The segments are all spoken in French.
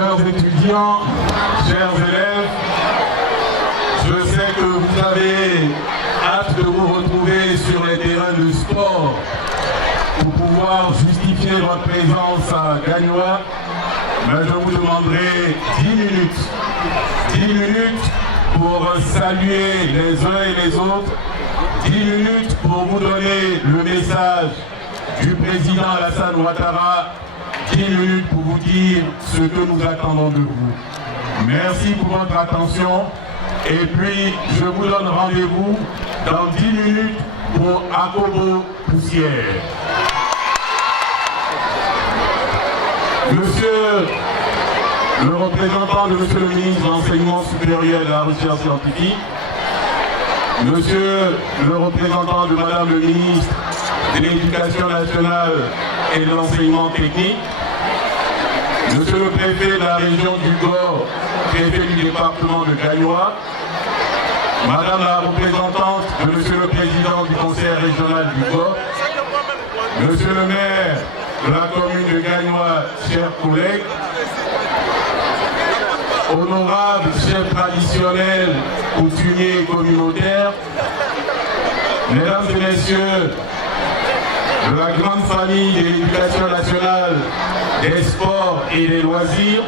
Chers étudiants, chers élèves, je sais que vous avez hâte de vous retrouver sur les terrains de sport pour pouvoir justifier votre présence à Gagnoa, mais je vous demanderai 10 minutes. 10 minutes pour saluer les uns et les autres, 10 minutes pour vous donner le message du président Alassane Ouattara, 10 minutes pour vous dire ce que nous attendons de vous. Merci pour votre attention et puis je vous donne rendez-vous dans 10 minutes pour Akobo Poussière. Monsieur le représentant de Monsieur le ministre de l'Enseignement supérieur et de la Recherche scientifique, Monsieur le représentant de Madame le ministre de l'Éducation nationale et de l'Enseignement technique, Monsieur le préfet de la région du Gord, préfet du département de Gagnoa, Madame la représentante de Monsieur le président du conseil régional du Gord, Monsieur le maire de la commune de Gagnoa, chers collègues, honorables chefs traditionnels, coutumiers et communautaires, mesdames et messieurs de la grande famille de l'éducation nationale, des sports et des loisirs,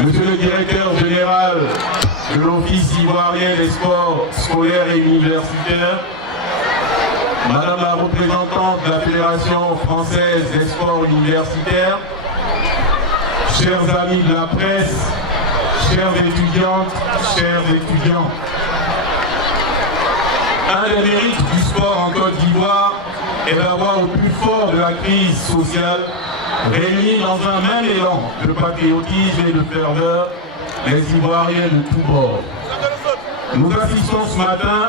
monsieur le directeur général de l'Office ivoirien des sports scolaires et universitaires, madame la représentante de la Fédération française des sports universitaires, chers amis de la presse, chères étudiantes, chers étudiants. Un des mérites du sport en Côte d'Ivoire est d'avoir au plus fort de la crise sociale réuni dans un même élan de patriotisme et de ferveur les Ivoiriens de tous bords. Nous assistons ce matin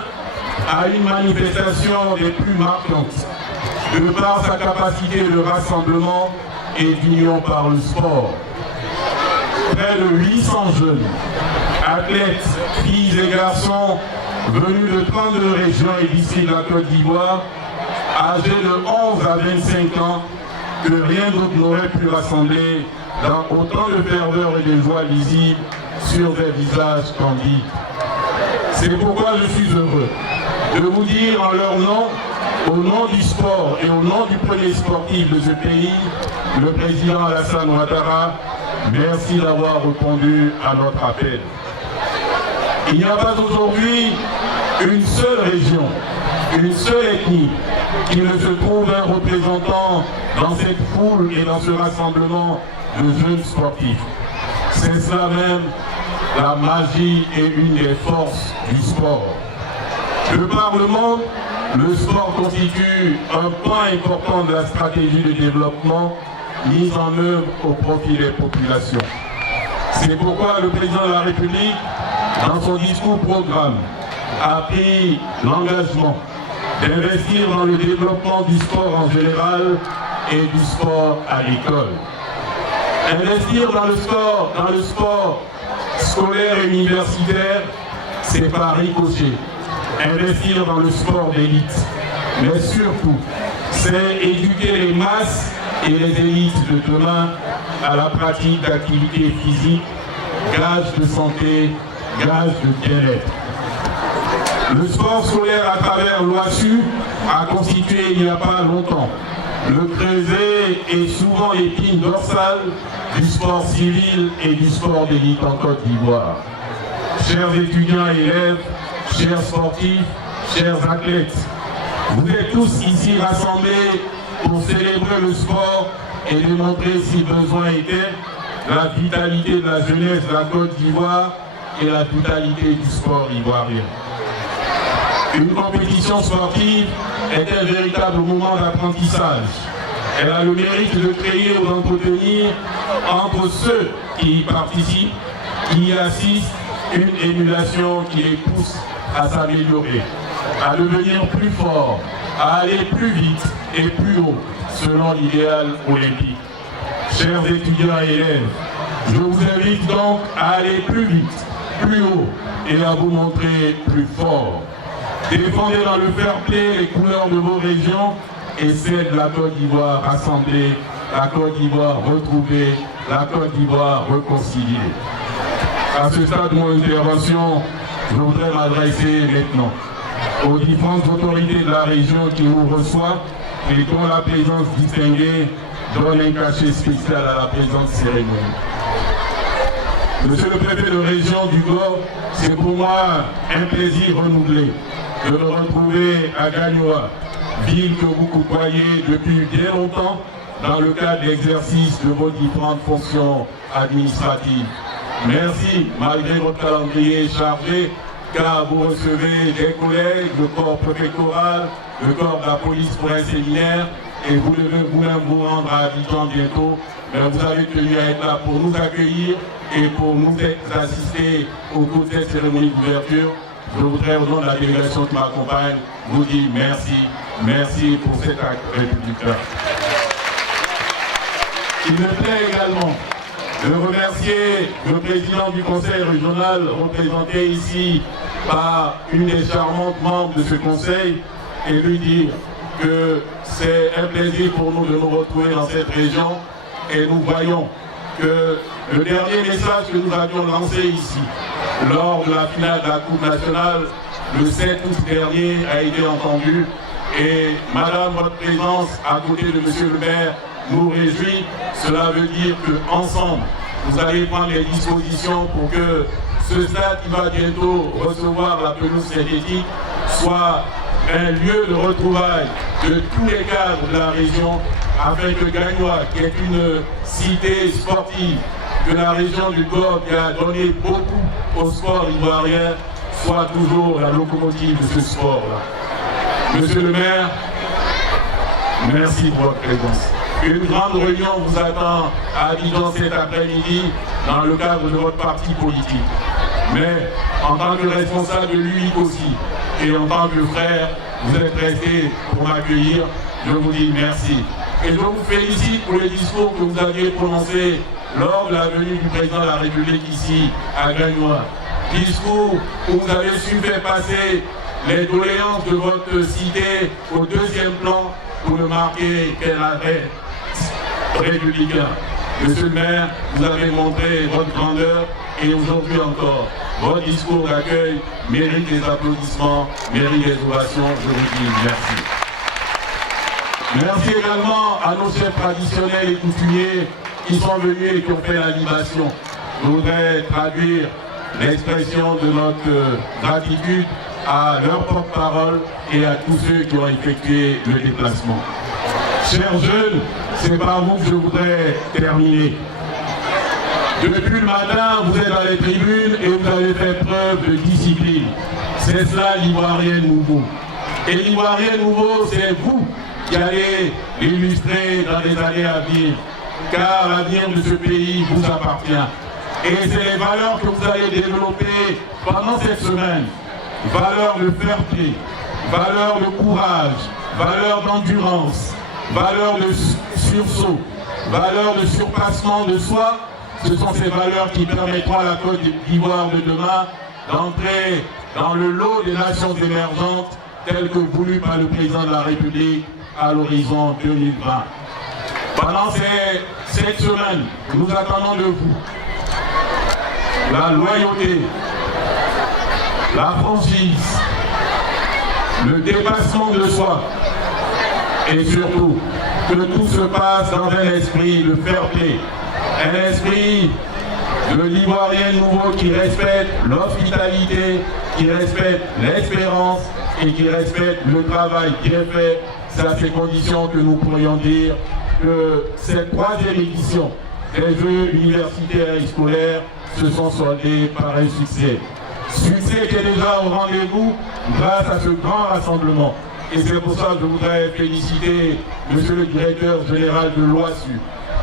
à une manifestation des plus marquantes, de par sa capacité de rassemblement et d'union par le sport. Près de 800 jeunes, athlètes, filles et garçons venus de 32 régions et districts de la Côte d'Ivoire, âgés de 11 à 25 ans, que rien d'autre n'aurait pu rassembler dans autant de ferveur et de joie visible sur des visages candides. C'est pourquoi je suis heureux de vous dire en leur nom, au nom du sport et au nom du premier sportif de ce pays, le président Alassane Ouattara, merci d'avoir répondu à notre appel. Il n'y a pas aujourd'hui une seule région, une seule ethnie qui ne se trouve un représentant dans cette foule et dans ce rassemblement de jeunes sportifs. C'est cela même la magie et une des forces du sport. De par le monde, le sport constitue un point important de la stratégie de développement mise en œuvre au profit des populations. C'est pourquoi le président de la République, dans son discours programme, a pris l'engagement d'investir dans le développement du sport en général et du sport à l'école. Investir dans le sport scolaire et universitaire, c'est par ricochet. Investir dans le sport d'élite. Mais surtout, c'est éduquer les masses et les élites de demain à la pratique d'activités physiques, gage de santé, gage de bien-être. Le sport scolaire à travers l'OASU a constitué il n'y a pas longtemps le creuset et souvent l'épine dorsale du sport civil et du sport d'élite en Côte d'Ivoire. Chers étudiants et élèves, chers sportifs, chers athlètes, vous êtes tous ici rassemblés pour célébrer le sport et démontrer, si besoin était, la vitalité de la jeunesse de la Côte d'Ivoire et la vitalité du sport ivoirien. Une compétition sportive est un véritable moment d'apprentissage. Elle a le mérite de créer ou d'entretenir entre ceux qui y participent, qui y assistent, une émulation qui les pousse à s'améliorer, à devenir plus forts, à aller plus vite et plus haut, selon l'idéal olympique. Chers étudiants et élèves, je vous invite donc à aller plus vite, plus haut et à vous montrer plus fort. Défendez dans le fair play les couleurs de vos régions et celles de la Côte d'Ivoire rassemblée, la Côte d'Ivoire retrouvée la Côte d'Ivoire réconciliée. À ce stade de mon intervention, je voudrais m'adresser maintenant aux différentes autorités de la région qui nous reçoivent et dont la présence distinguée donne un cachet spécial à la présente cérémonie. Monsieur le préfet de région du Gord, c'est pour moi un plaisir renouvelé de me retrouver à Gagnoa, ville que vous côtoyez depuis bien longtemps dans le cadre de l'exercice de vos différentes fonctions administratives. Merci, malgré votre calendrier chargé, car vous recevez des collègues, le corps préfectoral, le corps de la police pour un séminaire, et vous devez vous-même vous rendre à Abidjan bientôt. Mais vous avez tenu à être là pour nous accueillir et pour nous assister au cours de cette cérémonie d'ouverture. Je voudrais, au nom de la délégation qui m'accompagne, vous dire merci, merci pour cet acte républicain. Il me plaît également de remercier le président du conseil régional, représenté ici par une des charmantes membres de ce conseil, et lui dire que c'est un plaisir pour nous de nous retrouver dans cette région. Et nous voyons que le dernier message que nous avions lancé ici, lors de la finale de la Coupe nationale, le 7 août dernier, a été entendu. Et Madame, votre présence à côté de Monsieur le maire nous réjouit. Cela veut dire qu'ensemble, vous allez prendre les dispositions pour que ce stade qui va bientôt recevoir la pelouse synthétique soit un lieu de retrouvailles de tous les cadres de la région, afin que Gagnoa, qui est une cité sportive de la région du Gord, qui a donné beaucoup au sport ivoirien, soit toujours la locomotive de ce sport-là. Monsieur le maire, merci pour votre présence. Une grande réunion vous attend à Abidjan cet après-midi dans le cadre de votre parti politique. Mais en tant que responsable de l'UIC aussi, et en tant que frère, vous êtes resté pour m'accueillir. Je vous dis merci. Et je vous félicite pour les discours que vous aviez prononcés lors de la venue du président de la République ici à Gagnoa. Discours où vous avez su faire passer les doléances de votre cité au deuxième plan pour ne marquer qu'un arrêt républicain. Monsieur le maire, vous avez montré votre grandeur et aujourd'hui encore, votre discours d'accueil mérite des applaudissements, mérite des ovations. Je vous dis merci. Merci également à nos chefs traditionnels et coutumiers qui sont venus et qui ont fait l'animation. Je voudrais traduire l'expression de notre gratitude à leur porte-parole et à tous ceux qui ont effectué le déplacement. Chers jeunes, c'est par vous que je voudrais terminer. Depuis le matin, vous êtes dans les tribunes et vous avez fait preuve de discipline. C'est cela l'Ivoirien nouveau. Et l'Ivoirien nouveau, c'est vous qui allez l'illustrer dans les années à venir. Car l'avenir de ce pays vous appartient. Et c'est les valeurs que vous allez développer pendant cette semaine. Valeurs de fair play, valeurs de courage, valeurs d'endurance, valeurs de sursaut, valeurs de surpassement de soi. Ce sont ces valeurs qui permettront à la Côte d'Ivoire de demain d'entrer dans le lot des nations émergentes tel que voulu par le président de la République à l'horizon 2020. Pendant cette semaine, nous attendons de vous la loyauté, la franchise, le dépassement de soi et surtout que tout se passe dans un esprit de fair play, un esprit de l'Ivoirien nouveau qui respecte l'hospitalité, qui respecte l'espérance et qui respecte le travail bien fait. C'est à ces conditions que nous pourrions dire que cette troisième édition des Jeux universitaires et scolaires se sont soldés par un succès. Succès qui est déjà au rendez-vous grâce à ce grand rassemblement. Et c'est pour ça que je voudrais féliciter Monsieur le directeur général de l'OASU,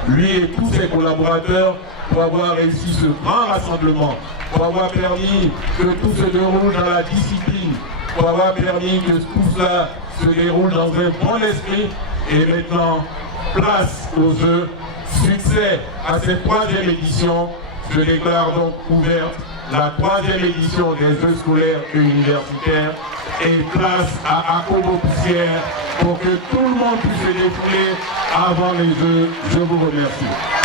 lui et tous ses collaborateurs, pour avoir réussi ce grand rassemblement, pour avoir permis que tout se déroule dans la discipline, pour avoir permis que tout cela se déroule dans un bon esprit. Et maintenant, place aux Jeux, succès à cette troisième édition. Je déclare donc ouverte la troisième édition des Jeux scolaires et universitaires et place à Akobo Poussière pour que tout le monde puisse se défouler avant les Jeux. Je vous remercie.